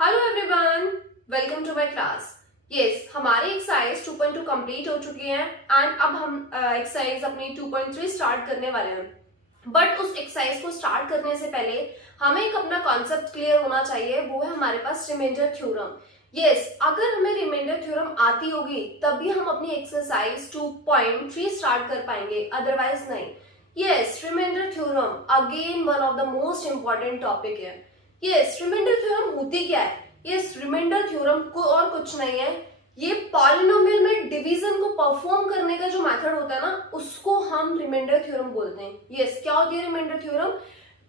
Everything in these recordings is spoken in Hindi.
Hello everyone, welcome to my class. Yes, हमारी एक्सरसाइज 2.2 कंप्लीट हो चुकी है एंड अब हम एक्सरसाइज अपनी 2.3 स्टार्ट करने वाले हैं। बट उस एक्सरसाइज को स्टार्ट करने से पहले हमें एक अपना कॉन्सेप्ट क्लियर होना चाहिए, वो है हमारे पास रिमाइंडर थ्योरम। यस, अगर हमें रिमाइंडर थ्योरम आती होगी तभी हम अपनी एक्सरसाइज 2.3 स्टार्ट कर पाएंगे, अदरवाइज नहीं। Yes, remainder theorem again one of the most important topic है। यस, रिमाइंडर थ्योरम होती क्या है? यस, रिमाइंडर थ्योरम को और कुछ नहीं है, ये पॉलिनोमियल में डिवीजन को परफॉर्म करने का जो मेथड होता है ना, उसको हम रिमाइंडर थ्योरम बोलते हैं। यस, क्या होती है रिमाइंडर थ्योरम?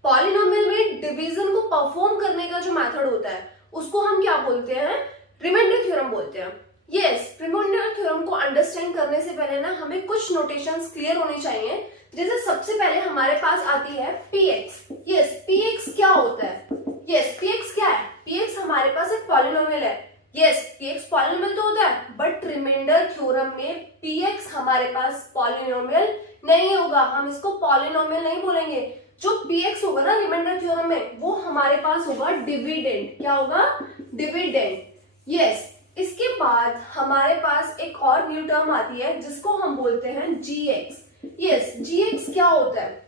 पॉलिनोमियल में डिवीजन को परफॉर्म करने का जो मेथड होता है उसको हम क्या बोलते हैं? रिमाइंडर थ्योरम बोलते हैं। यस, रिमाइंडर थ्योरम को अंडरस्टैंड करने से पहले ना हमें कुछ नोटेशंस क्लियर होनी चाहिए। जैसे सबसे पहले हमारे पास आती है px। यस, px क्या होता है? यस, px क्या है? px हमारे पास एक पॉलिनोमियल है। यस, px पॉलिनोमियल तो होता है, बट रिमाइंडर थ्योरम में px हमारे पास पॉलिनोमियल नहीं होगा। हम इसको पॉलिनोमियल नहीं बोलेंगे। जो px होगा ना रिमाइंडर थ्योरम में, वो हमारे पास होगा डिविडेंड। क्या होगा? डिविडेंड। यस, इसके बाद हमारे पास एक और न्यू टर्म आती है जिसको हम बोलते हैं gx। यस, gx क्या होता है?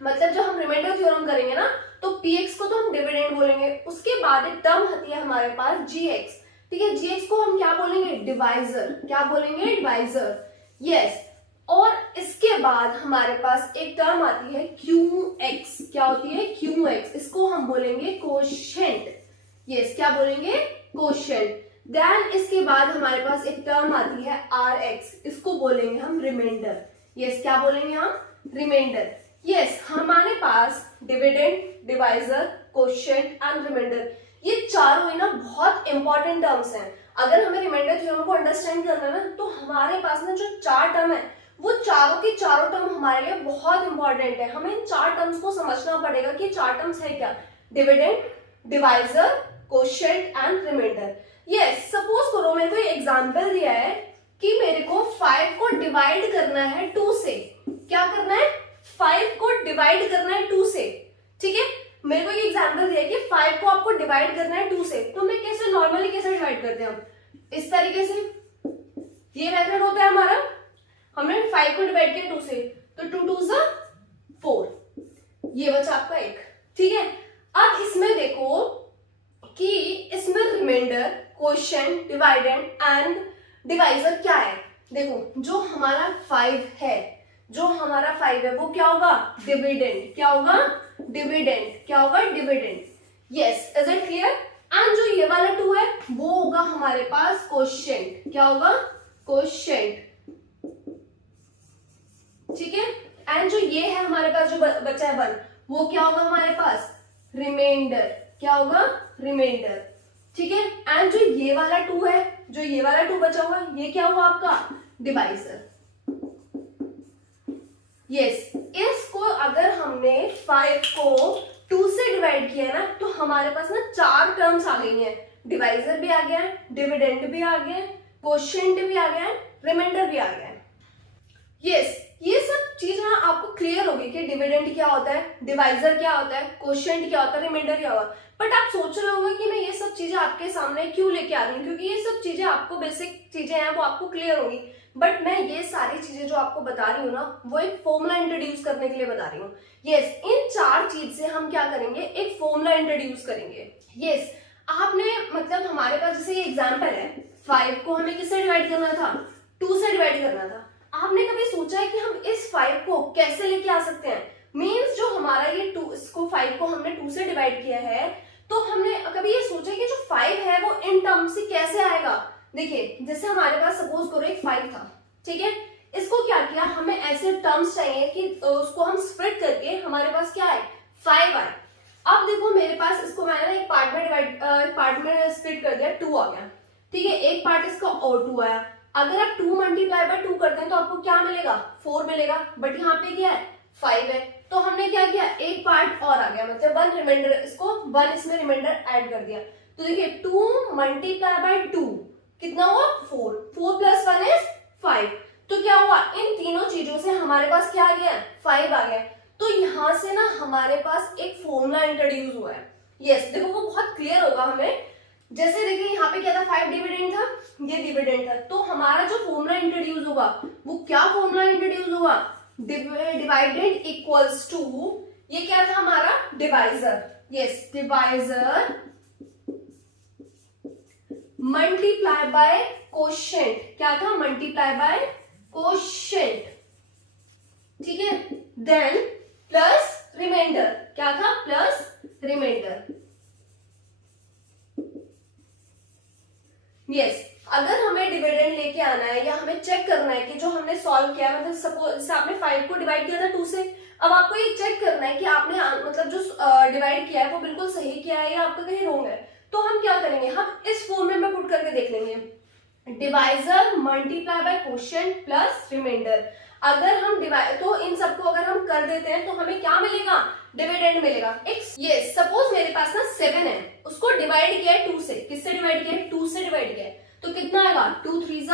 मतलब जब हम रिमाइंडर थ्योरम करेंगे ना तो px को तो हम डिविडेंड बोलेंगे। उसके बाद एक टर्म आती है हमारे पास gx। ठीक है, gx को हम क्या बोलेंगे? डिवाइजर। क्या बोलेंगे? डिवाइजर। यस, और इसके बाद हमारे पास एक टर्म आती है qx। क्या होती है? qx। इसको हम बोलेंगे कोशेंट। यस, क्या बोलेंगे? कोशेंट। देन इसके बाद हमारे पास एक टर्म आती है rx। इसको बोलेंगे हम रिमाइंडर। यस, क्या बोलेंगे हम? रिमाइंडर। यस, हमारे पास dividend, divisor, quotient and remainder, ये चारों ना बहुत इंपॉर्टेंट टर्म्स हैं। अगर हमें रिमाइंडर थ्योरम को अंडरस्टैंड करना है ना, तो हमारे पास ना जो चार टर्म है वो चारों की चारों टर्म हमारे लिए बहुत इंपॉर्टेंट है। हमें इन चार टर्म्स को समझना पड़ेगा कि चार टर्म्स है क्या। Dividend, divisor, quotient and remainder. Yes, suppose करो मेरे को एग्जांपल दिया है कि मेरे को 5 को डिवाइड करना है 2 से। क्या करना है? 5 को डिवाइड करना है 2 से। ठीक है, मेरे को ये एग्जांपल दिया है कि 5 को आपको डिवाइड करना है 2 से। तो मैं कैसे नॉर्मली कैसे डिवाइड करते हैं? हम इस तरीके से, ये मेथड होता है हमारा। हमने 5 को डिवाइड किया 2 से, तो 2 2 सा 4, ये बचा आपका 1। ठीक है, अब इसमें देखो कि इसमें remainder, quotient, dividend and divisor क्या है। देखो, जो हमारा 5 है वो क्या होगा? डिविडेंड। क्या होगा? डिविडेंड। क्या होगा? Dividend. Yes, is it clear? And जो ये वाला 2 है वो होगा हमारे पास कोशेंट। क्या होगा? कोशेंट। ठीक है, एंड जो ये है हमारे पास जो बचा है 1, वो क्या होगा हमारे पास? रिमाइंडर। क्या होगा? रिमाइंडर। ठीक है, एंड जो ये वाला 2 है, जो ये वाला 2 बचा हुआ, ये क्या हुआ आपका? डिवाइजर। यस, इसको अगर हमने 5 को 2 से डिवाइड किया ना, तो हमारे पास ना 4 टर्म्स आ गई हैं। डिवाइजर भी आ गया है, डिविडेंड भी आ गया है, कोशेंट भी आ गया है, रिमाइंडर भी आ गया है। यस, ये सब चीज ना आपको क्लियर होगी कि डिविडेंड क्या होता है, डिवाइजर क्या होता है, कोशेंट क्या होता है, रिमाइंडर क्या होगा। बट आप सोच रहे होंगे कि मैं ये सब चीजें आपके सामने क्यों लेके आ रही हूँ, क्योंकि ये सब चीजें आपको बेसिक चीजें हैं, वो आपको क्लियर होगी। बट मैं ये सारी चीजें जो आपको बता रही हूँ ना, वो एक फॉर्मूला इंट्रोड्यूस करने के लिए बता रही हूँ। यस, इन 4 चीज से हम क्या करेंगे? एक फॉर्मूला इंट्रोड्यूस करेंगे। यस, आपने मतलब हमारे पास जैसे ये एग्जाम्पल है, 5 को हमें किससे डिवाइड करना था? 2 से डिवाइड करना था। आपने कभी सोचा है कि हम इस 5 को कैसे लेके आ सकते हैं? मीन्स जो हमारा ये 2, इसको 5 को हमने 2 से डिवाइड किया है, तो हमने कभी ये सोचा कि जो 5 है वो इन टर्म्स से कैसे आएगा? देखिए, जैसे हमारे पास सपोज करो एक 5 था। ठीक है, इसको क्या किया, हमें ऐसे टर्म्स चाहिए कि उसको हम स्प्लिट करके हमारे पास क्या है? 5 आए। अब देखो मेरे पास, इसको मैंने एक पार्ट में पार्ट में स्प्लिट कर दिया, 2 आ गया। ठीक है, एक पार्ट इसका और 2 आया। अगर आप 2 मल्टीप्लाई बाय 2 करते हैं तो आपको क्या मिलेगा? 4 मिलेगा। बट यहाँ पे क्या है? 5 है। तो हमने क्या किया? एक पार्ट और आ गया, मतलब 1 रिमाइंडर, इसको 1 इसमें रिमाइंडर ऐड कर दिया। तो देखिए 2 मल्टीप्लाई बाय 2 कितना हुआ? 4। 4 प्लस 1 इज 5। तो क्या हुआ? इन तीनों चीजों से हमारे पास क्या आ गया? 5 आ गया। तो यहां से ना हमारे पास एक फॉर्मूला इंट्रोड्यूस हुआ है। यस, देखो वो बहुत क्लियर होगा हमें। जैसे देखिए यहाँ पे क्या था, 5 डिविडेंड था, ये डिविडेंड था, तो हमारा जो फॉर्मूला इंट्रोड्यूस होगा वो क्या फॉर्मूला इंट्रोड्यूस होगा, डिवाइडेड इक्वल्स टू, ये क्या था हमारा, divisor, yes divisor multiply by quotient, क्या था, मल्टीप्लाई बाय कोशेंट, ठीक है, देन प्लस रिमाइंडर, क्या था, प्लस रिमाइंडर, यस। अगर हमें डिविडेंड लेके आना है या हमें चेक करना है कि जो हमने सॉल्व किया, मतलब सपोज आपने 5 को डिवाइड किया था 2 से, अब आपको ये चेक करना है कि आपने मतलब जो डिवाइड किया है वो बिल्कुल सही किया है या आपका कहीं रॉन्ग है, तो हम क्या करेंगे, हम इस फॉर्मूले में पुट करके देख लेंगे, divisor multiply by quotient plus remainder. अगर हम डिवाइड, तो इन सबको अगर हम कर देते हैं तो हमें क्या मिलेगा, डिविडेंड मिलेगा x। ये सपोज मेरे पास ना 7 है, उसको डिवाइड किया है 2 से, किससे डिवाइड किया है, 2 से डिवाइड किया है, तो कितना आएगा, 2 3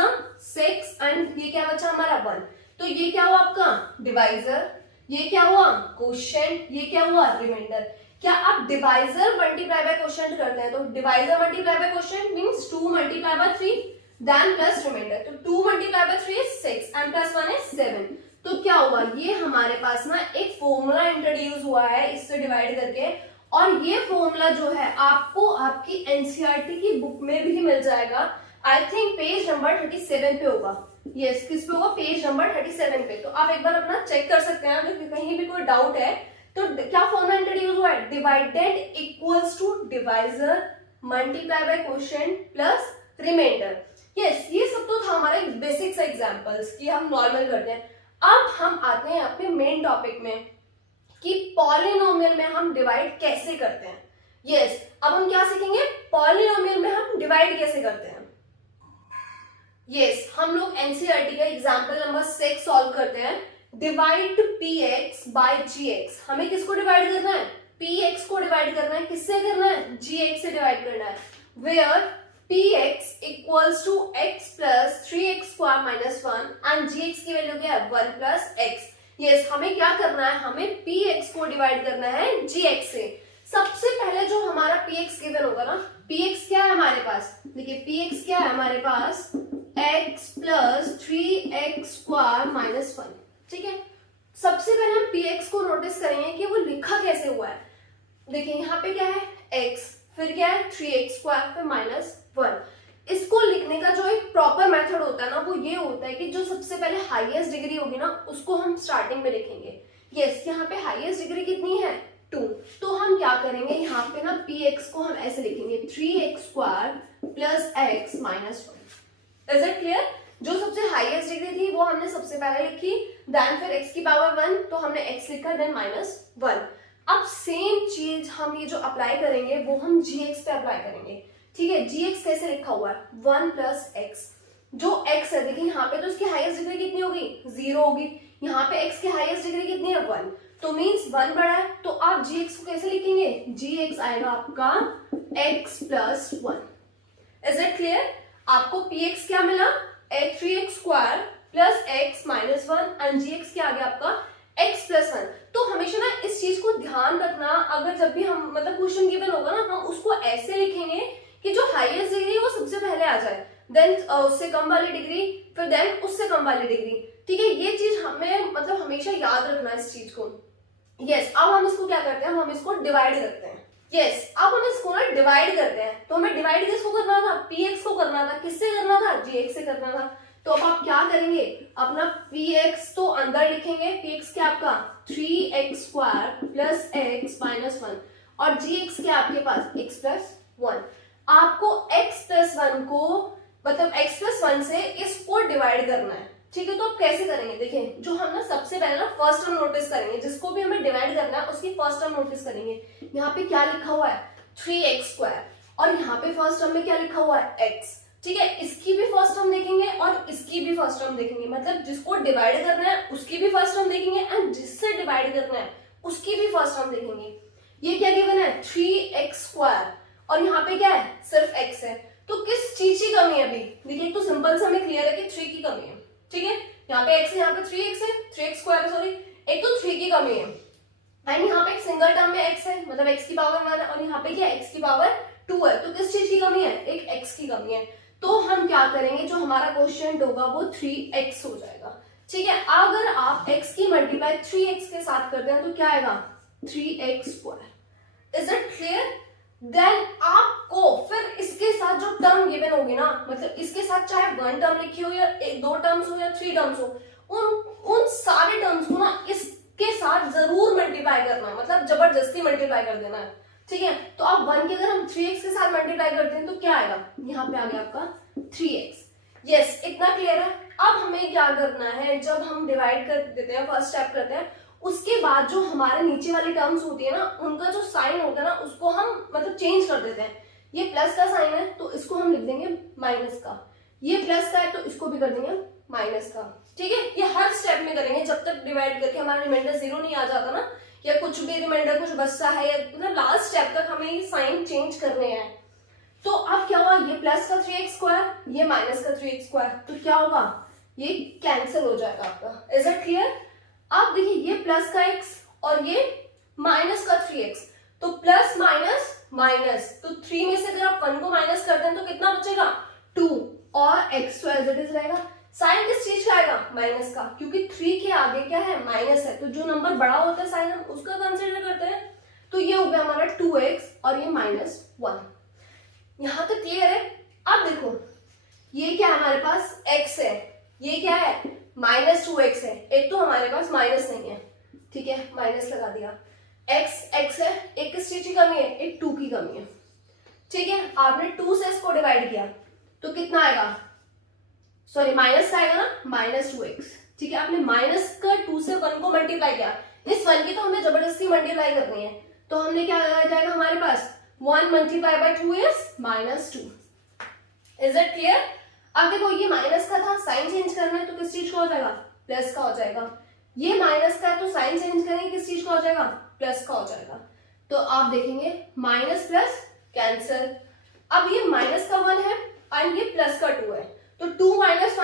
6 एंड ये क्या बचा हमारा 1, तो ये क्या हुआ आपका डिवाइजर, ये क्या हुआ कोशेंट, ये क्या हुआ रिमाइंडर। क्या आप डिवाइजर मल्टीप्लाई बाय कोशेंट करते हैं, तो divisor multiply by quotient means 2 multiply by 3 then plus remainder, तो 2 multiply by 3 is 6 and plus 1 is 7, तो क्या हुआ, ये हमारे पास ना एक फॉर्मूला इंट्रोड्यूस हुआ है इससे डिवाइड करके, और ये फॉर्मूला जो है आपको आपकी एनसीईआरटी की बुक में भी मिल जाएगा, आई थिंक पेज नंबर 37 पे होगा, यस किस पे होगा, पेज नंबर 37 पे, तो आप एक बार अपना चेक कर सकते हैं, अगर कहीं भी कोई डाउट है तो क्या फॉर्मूला इंट्रोड्यूस हुआ है, divided equals to divisor multiply by quotient plus remainder, yes ये सब तो था हमारा बेसिक सा एग्जांपल्स कि हम नॉर्मल करते हैं। अब हम आते हैं अपने मेन टॉपिक में कि पॉलिनोमियल में हम डिवाइड कैसे करते हैं, यस अब हम क्या सीखेंगे, पॉलिनोमियल में हम डिवाइड कैसे करते हैं, यस हम लोग एनसीईआरटी का एग्जांपल नंबर 6 सॉल्व करते हैं, डिवाइड px बाय gx, हमें किसको डिवाइड करना है, px को डिवाइड करना है, किससे करना है, gx से डिवाइड करना है, where px equals to x plus 3x square minus 1 and gx की वैल्यू क्या है 1 प्लस x, यस हमें क्या करना है, हमें px को डिवाइड करना है gx से। सबसे पहले जो हमारा px गिवन होगा ना, px क्या है हमारे पास, देखिए px क्या है हमारे पास, x plus 3x square minus 1, ठीक है। सबसे पहले हम px को नोटिस करेंगे कि वो लिखा कैसे हुआ है, देखिए यहाँ पे क्या है x, फिर क्या है 3x स्क्वायर, फिर माइनस 1। इसको लिखने का जो एक प्रॉपर मेथड होता है ना वो ये होता है कि जो सबसे पहले हाईएस्ट डिग्री होगी ना उसको हम स्टार्टिंग में लिखेंगे, यस यहाँ पे हाईएस्ट डिग्री कितनी है 2, तो हम क्या करेंगे यहाँ पे ना px को हम ऐसे लिखेंगे 3x square plus x minus 1, is it clear. जो सबसे हाईएस्ट डिग्री थी वो हमने सबसे पहले लिखी, देन फिर x की पावर 1 तो हमने x लिखा, देन माइनस 1। अब सेम चीज हम ये जो अप्लाई करेंगे वो हम gx पे अप्लाई करेंगे, ठीक है। gx कैसे लिखा हुआ है 1 प्लस x, जो x है देखिए यहाँ पे तो इसकी हाईएस्ट डिग्री कितनी होगी 0 होगी, यहाँ पे x की हाईएस्ट डिग्री कितनी है 1, तो मींस 1 बड़ा है, तो आप gx को कैसे लिखेंगे, gx आएगा आपका x plus 1, is it clear. आपको px क्या मिला 3x square plus x minus 1 and gx क्या आ गया आपका x प्लस 1। तो हमेशा ना इस चीज को ध्यान रखना, अगर जब भी हम मतलब क्वेश्चन गिवन होगा ना हम उसको ऐसे लिखेंगे कि जो हाईएस्ट डिग्री वो सबसे पहले आ जाए, देन उससे कम वाली डिग्री, फिर देन उससे कम वाली डिग्री, ठीक है। ये चीज हमें मतलब हमेशा याद रखना इस चीज को, यस। अब हम इसको क्या करते हैं, हम इसको डिवाइड करते हैं, यस अब हम इसको ना डिवाइड करते हैं, तो हमें डिवाइड किसको करना था, px को करना था, किससे करना था gx से करना था, तो अब आप क्या करेंगे, अपना px तो अंदर लिखेंगे, px क्या आपका 3x square plus x minus 1 और gx क्या आपके पास x प्लस 1। आपको x प्लस 1 को मतलब x प्लस 1 से इसको डिवाइड करना है, ठीक है। तो आप कैसे करेंगे, देखिए जो हम ना सबसे पहले ना फर्स्ट टर्म नोटिस करेंगे, जिसको भी हमें डिवाइड करना है उसकी फर्स्ट टर्म नोटिस करेंगे। यहाँ पे क्या लिखा हुआ है 3x स्क्वायर और यहाँ पे फर्स्ट टर्म में क्या लिखा हुआ है x, ठीक है। इसकी भी फर्स्ट टर्म देखेंगे और इसकी भी फर्स्ट टर्म देखेंगे, मतलब जिसको डिवाइड करना है उसकी भी फर्स्ट टर्म देखेंगे एंड जिससे डिवाइड करना है उसकी भी फर्स्ट टर्म देखेंगे। ये क्या गिवन है 3x स्क्वायर और यहाँ पे क्या है सिर्फ x है, तो किस चीज की कमी है अभी, देखिए तो सिंपल से हमें क्लियर है कि 3 की कमी है, ठीक है। यहाँ पे x है, यहाँ पे 3x है, 3x स्क्वायर है सॉरी, एक तो 3 की कमी है एंड यहाँ पे एक सिंगल टर्म में x है, मतलब x की पावर 1 है और यहाँ पे क्या x की पावर 2 है, तो किस चीज की कमी है? एक x की कमी है। तो हम क्या करेंगे, जो हमारा क्वेश्चन होगा वो 3x हो जाएगा। ठीक है, अगर आप x की मल्टीप्लाई 3x के साथ करते हैं तो क्या आएगा? 3x²। Is it clear? Then आपको फिर इसके साथ जो टर्म गिवन होगी ना, मतलब इसके साथ चाहे 1 टर्म लिखी हो या 2 टर्म्स हो या 3 टर्म्स हो, उन सारे टर्म्स को ना इसके साथ जरूर मल्टीप्लाई करना है, मतलब जबरदस्ती मल्टीप्लाई कर देना है। ठीक है, तो अब 1 के अगर हम 3x के साथ मल्टीप्लाई करते हैं तो क्या आएगा? यहाँ पे आ गया आपका 3x। यस, इतना क्लियर है? अब हमें क्या करना है, जब हम डिवाइड कर देते हैं, फर्स्ट स्टेप करते हैं, उसके बाद जो हमारे नीचे वाली टर्म्स होती है ना, उनका जो साइन होता है ना, उसको हम मतलब चेंज कर देते हैं। ये प्लस का साइन है तो इसको हम लिख देंगे माइनस का, ये प्लस का है तो इसको भी कर देंगे माइनस का। ठीक है, ये हर स्टेप में करेंगे जब तक डिवाइड करके हमारा रिमाइंडर 0 नहीं आ जाता ना, या कुछ भी रिमाइंडर कुछ बचता है, या मतलब लास्ट स्टेप तक हमें ये साइन चेंज करने हैं। तो अब क्या हुआ, ये प्लस का 3x², ये माइनस का 3x², तो क्या होगा, ये कैंसिल हो जाएगा आपका। Is it clear? अब देखिए, ये प्लस का x और ये माइनस का 3x, तो प्लस माइनस माइनस, तो 3 में से अगर आप 1 को माइनस करते हैं तो कितना बचेगा? 2, और x तो एज इट इज रहेगा। साइन किस चीज का आएगा? माइनस का, क्योंकि 3 के आगे क्या है? माइनस है, तो जो नंबर बड़ा होता है साइन हम उसका कंसिडर करते हैं। तो ये हो गया हमारा 2x और ये -1। यहां तक क्लियर है? अब देखो, ये क्या है हमारे पास? x है, ये क्या है? -2x है। एक तो हमारे पास माइनस नहीं है, ठीक है, माइनस लगा दिया। x है, एक किस चीज की कमी है? एक 2 की कमी है। ठीक है, आपने 2 से इसको डिवाइड किया तो कितना आएगा? सॉरी, माइनस का आएगा ना, -2x। ठीक है, आपने माइनस का 2 से 1 को मल्टीप्लाई किया, इस 1 की तो हमें जबरदस्ती मल्टीप्लाई करनी है, तो हमने क्या लगाया जाएगा हमारे पास? 1 multiply by 2 is -2। Is it clear? अब देखो, ये माइनस का था, साइन चेंज करना है तो किस चीज का हो जाएगा? प्लस का हो जाएगा। ये माइनस का है तो साइन चेंज करेंगे, किस चीज का हो जाएगा? प्लस का हो जाएगा। तो आप देखेंगे माइनस प्लस कैंसिल। अब ये माइनस का 1 है एंड ये प्लस का 2 है, तो 2 - 1 इज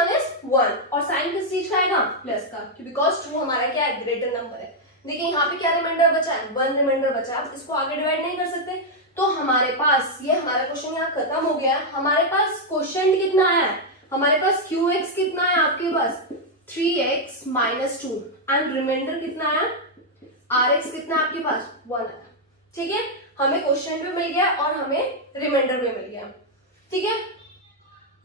1, और साइन किस चीज का आएगा? प्लस का, बिकॉज 2 हमारा क्या है? ग्रेटर नंबर है। देखिए यहाँ पे क्या रिमाइंडर बचा है? 1 रिमाइंडर बचा है। आप इसको आगे डिवाइड नहीं कर सकते, तो हमारे पास ये हमारा क्वेश्चन यहाँ खत्म हो गया। हमारे पास क्वेश्चन कितना है? हमारे पास QX कितना है आपके पास? 3x - 2, एंड रिमाइंडर कितना है? RX कितना है आपके पास? 1 है। ठीक है, हमें क्वेश्चन भी मिल गया और हमें रिमाइंडर भी मिल गया। ठीक है,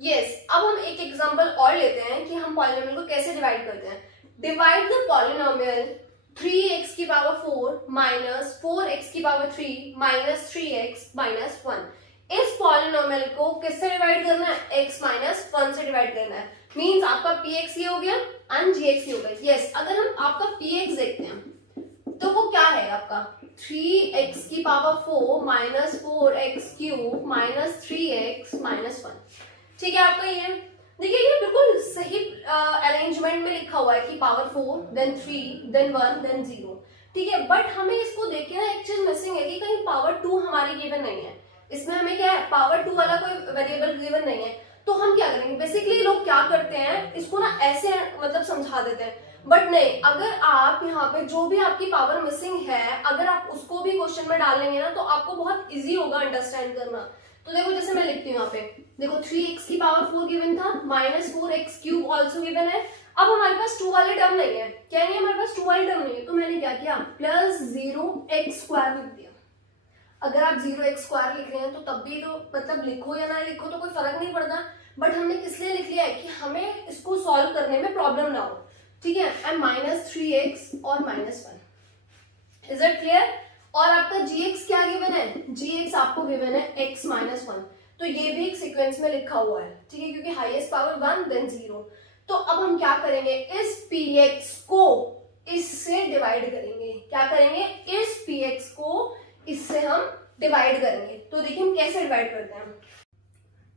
यस। अब हम एक एग्जांपल और लेते हैं कि हम पॉलिनोमियल को कैसे डिवाइड करते हैं। डिवाइड द पॉलिनोमियल 3x की पावर 4 माइनस 4x की पावर 3 माइनस 3x माइनस 1। इस पॉलिनोमियल को किससे डिवाइड करना है? x माइनस 1 से डिवाइड करना है। मींस आपका px ये हो गया एंड gx ये हो गया। यस, अगर हम आपका px देखते हैं तो वो क्या है आपका? 3x की power 4 minus 4x³ minus 3x minus 1। ठीक है, आपका ये देखिए, ये बिल्कुल सही अरेंजमेंट में लिखा हुआ है कि पावर 4 देन 3 देन 1 देन 0। ठीक है, बट हमें इसको देख के ना एक चीज मिसिंग है कि कहीं पावर 2 हमारी गिवन नहीं है। इसमें हमें क्या है? पावर 2 वाला कोई वेरिएबल गिवन नहीं है। तो हम क्या करेंगे? बेसिकली लोग क्या करते हैं, इसको ना ऐसे मतलब समझा देते हैं, बट नहीं, अगर आप यहाँ पे जो भी आपकी पावर मिसिंग है, अगर आप उसको भी क्वेश्चन में डाल लेंगे ना, तो आपको बहुत इजी होगा अंडरस्टैंड करना। तो देखो, जैसे मैं लिखती हूँ यहाँ पे, देखो 3x की पावर 4 गिवन था, माइनस 4x³ ऑल्सो गिवन है। अब हमारे पास 2 वाले टर्म नहीं है। क्या नहीं है हमारे पास? 2 वाले टर्म नहीं है, तो मैंने क्या किया? प्लस 0x² लिख दिया। अगर आप 0x² लिख रहे हैं तो तब भी तो मतलब लिखो या ना लिखो तो कोई फर्क नहीं पड़ता, बट हमने किस लिए लिख लिया है कि हमें इसको सॉल्व करने में प्रॉब्लम ना हो। ठीक है, एंड -3x और -1। Is it clear? और आपका gx क्या गिवन है? gx आपको गिवन है x - 1, तो ये भी एक सीक्वेंस में लिखा हुआ है। ठीक है, क्योंकि हाईएस्ट पावर 1 देन 0। तो अब हम क्या करेंगे? इस px को इससे डिवाइड करेंगे। क्या करेंगे? इस px को इससे हम डिवाइड करेंगे। तो देखिए हम कैसे डिवाइड करते हैं।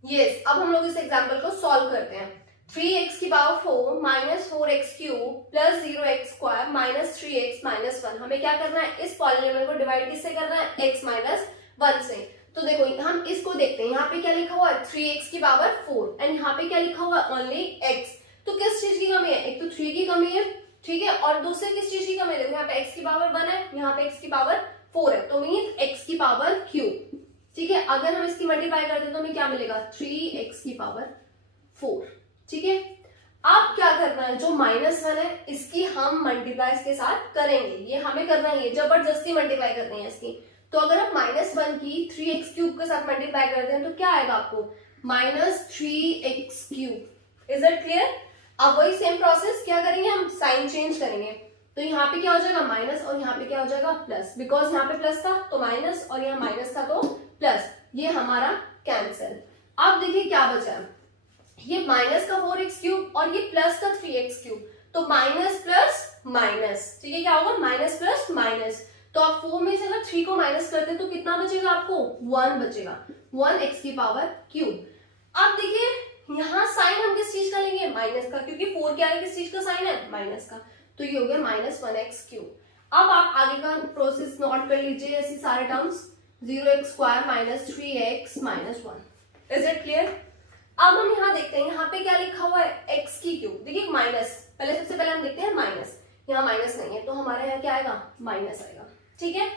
यस, अब हम लोग इस एग्जांपल को सॉल्व करते हैं। 3x की power 4 minus 4x³ plus 0x² minus 3x minus 1। हमें क्या करना है? इस पॉलिनोमियल को डिवाइड किससे करना है? x माइनस 1 से। तो देखो हम इसको देखते हैं, यहाँ पे क्या लिखा हुआ है? 3x की पावर 4 एंड यहाँ पे क्या लिखा हुआ है? Only x। तो किस चीज की कमी है? एक तो 3 की कमी है, ठीक है, और दूसरे किस चीज की कमी है? देखो यहाँ पे x की पावर 1 है, यहाँ पे x की पावर 4 है, तो मीन्स x की पावर क्यूब। ठीक है, अगर हम इसकी मल्टीप्लाई करते हैं तो हमें क्या मिलेगा 3x की पावर 4। ठीक है, अब क्या करना है, जो -1 है इसकी हम मल्टीप्लाई इसके साथ करेंगे, ये हमें करना ही है, जबरदस्ती मल्टीप्लाई करनी है इसकी। तो अगर हम -1 की 3x³ के साथ मल्टीप्लाई करते हैं तो क्या आएगा आपको -3x³। Is it clear? अब वही सेम प्रोसेस क्या करेंगे, हम साइन चेंज करेंगे। तो यहाँ पे क्या हो जाएगा माइनस और यहाँ पे क्या हो जाएगा प्लस, बिकॉज यहाँ पे प्लस था तो माइनस और यहाँ माइनस था तो प्लस, ये हमारा कैंसिल। अब देखिए क्या बचा है, ये माइनस का 4x³ और ये प्लस का 3x³, तो माइनस प्लस माइनस, ठीक है, क्या होगा माइनस प्लस माइनस। तो आप 4 में से अगर 3 को माइनस करते हैं तो कितना बचेगा आपको 1 बचेगा, 1x की पावर क्यूब। अब देखिए यहाँ साइन हम किस चीज का लेंगे, माइनस का, क्योंकि 4 क्या है, किस चीज का साइन है, माइनस का, तो ये हो गया -1x³। अब आप आगे का प्रोसेस नोट कर लीजिए, ऐसे सारे terms 0x² - 3x - 1। Is it clear? अब हम यहाँ देखते हैं, यहाँ पे क्या लिखा हुआ है x³ देखिए माइनस, पहले सबसे पहले हम देखते हैं माइनस, यहाँ माइनस नहीं है तो हमारे यहाँ क्या आएगा माइनस आएगा। ठीक है,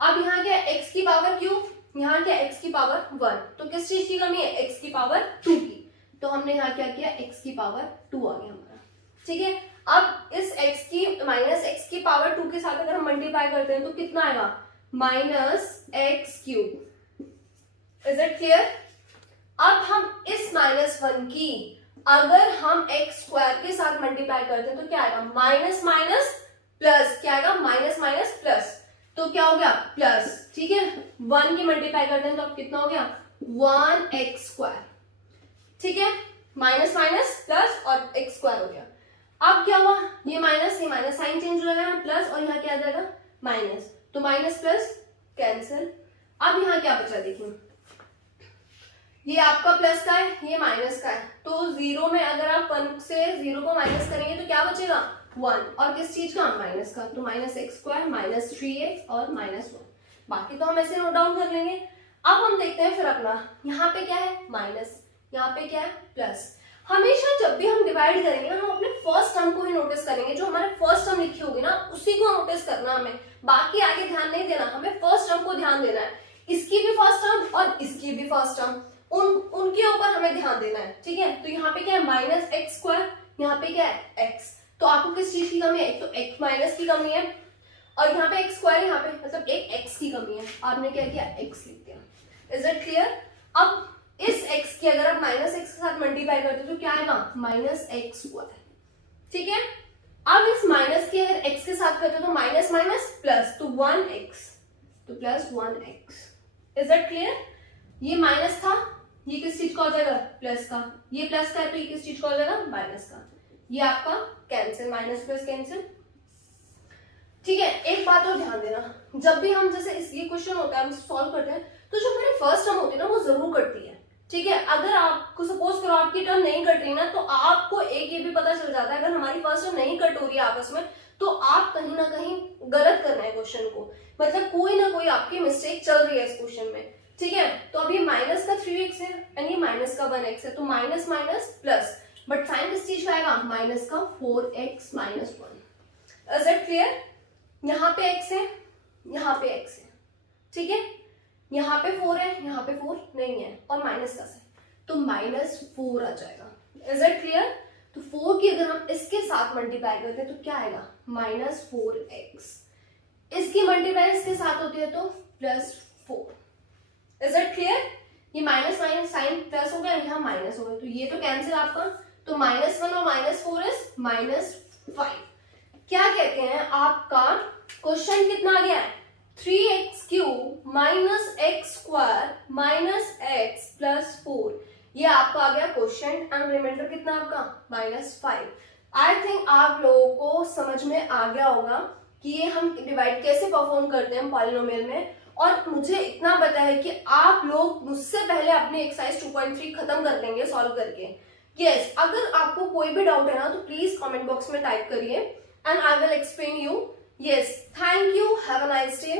अब यहाँ क्या है x की पावर क्यूब, यहाँ क्या x की पावर 1, तो किस चीज की कमी है, x की पावर 2 की, तो हमने यहाँ क्या किया x की पावर 2 आ गया हमारा। ठीक है, अब इस x की पावर 2 के साथ अगर हम मल्टीप्लाई करते हैं तो कितना आएगा -x³। Is it clear? अब हम इस -1 की अगर हम x² के साथ मल्टीप्लाई करते हैं तो क्या आएगा माइनस माइनस प्लस, क्या आएगा माइनस माइनस प्लस, तो क्या हो गया प्लस। ठीक है, 1 की मल्टीप्लाई करते हैं तो अब कितना हो गया 1x²। ठीक है, माइनस माइनस प्लस और x² हो गया। अब क्या हुआ, ये माइनस साइन चेंज हो जाएगा, प्लस और यहाँ क्या आ जाएगा माइनस, तो माइनस प्लस कैंसिल। अब यहाँ क्या बचा देखिए, ये आपका प्लस का है, ये माइनस का है, तो 0 में अगर आप 1 से 0 को माइनस करेंगे तो क्या बचेगा 1, और किस चीज का माइनस का, तो -x² - 3x और -1। बाकी तो हम ऐसे नोट डाउन कर लेंगे। अब हम देखते हैं फिर अपना, यहाँ पे क्या है माइनस, यहाँ पे क्या है प्लस। हमेशा जब भी हम डिवाइड करेंगे ना, हम अपने फर्स्ट टर्म को ही नोटिस करेंगे, जो हमारे फर्स्ट टर्म लिखी होगी ना उसी को नोटिस करना हमें, बाकी आगे ध्यान नहीं देना, हमें फर्स्ट टर्म को ध्यान देना है। इसकी भी फर्स्ट टर्म और इसकी भी फर्स्ट टर्म, उनके ऊपर हमें ध्यान देना है। ठीक है, तो यहाँ पे क्या है -x², यहाँ पे क्या है x, तो आपको किस चीज की कमी है, एक तो x माइनस की कमी है और यहाँ पे x² यहाँ पे मतलब एक x की कमी है, आपने क्या किया x लिख दिया। Is it clear? अब इस x की अगर आप -x के साथ मल्टीप्लाई करते हो तो क्या आएगा -x²। ठीक है, अब इस माइनस की अगर x के साथ करते हो तो माइनस माइनस प्लस, तो 1x, तो plus 1x। Is it clear? ये माइनस था, ये किस चीज का हो जाएगा प्लस का, ये प्लस का है तो ये किस चीज का हो जाएगा माइनस का, ये आपका कैंसिल, माइनस प्लस कैंसिल। ठीक है, एक बात और ध्यान देना, जब भी हम जैसे ये क्वेश्चन होता है हम सॉल्व करते हैं तो जो हमारी फर्स्ट टर्म होती है ना वो जरूर कटती है। ठीक है, अगर आपको सपोज करो आपकी टर्म नहीं कट रही ना, तो आपको एक ये भी पता चल जाता है अगर हमारी फर्स्ट टर्म नहीं कट हो रही है आपस में, तो आप कहीं ना कहीं गलत कर रहे हैं क्वेश्चन को, मतलब कोई ना कोई आपकी मिस्टेक चल रही है इस क्वेश्चन में। ठीक है, तो अभी माइनस का 3x है एंड ये माइनस का 1x है, तो minus minus plus, but sign किस चीज का आएगा माइनस का 4x - 1। Is it clear? यहाँ पे x है, यहाँ पे x है, ठीक है, यहाँ पे 4 है, यहाँ पे 4 नहीं है और माइनस का है, तो -4 आ जाएगा। Is it clear? तो 4 की अगर हम इसके साथ मल्टीप्लाई करते हैं तो क्या आएगा -4x, इसकी मल्टीप्लाई इसके साथ होती है तो +4। Is it clear? ये माइनस माइनस साइन प्लस हो गया, यहाँ माइनस हो गया, तो ये तो कैंसिल आपका, तो -1 और -4 इज -5। क्या कहते हैं आपका क्वेश्चन कितना आ गया है 3x³ - x² - x + 4, ये आपका आ गया क्वेश्चन एंड रिमाइंडर कितना आपका -5। आई थिंक आप लोगों को समझ में आ गया होगा कि ये हम डिवाइड कैसे परफॉर्म करते हैं पॉलिनोमियल में, और मुझे इतना पता है कि आप लोग मुझसे पहले अपनी एक्सरसाइज 2.3 खत्म कर लेंगे सॉल्व करके। यस, अगर आपको कोई भी डाउट है ना तो प्लीज कमेंट बॉक्स में टाइप करिए and I will explain you. Yes, thank you, have a nice day.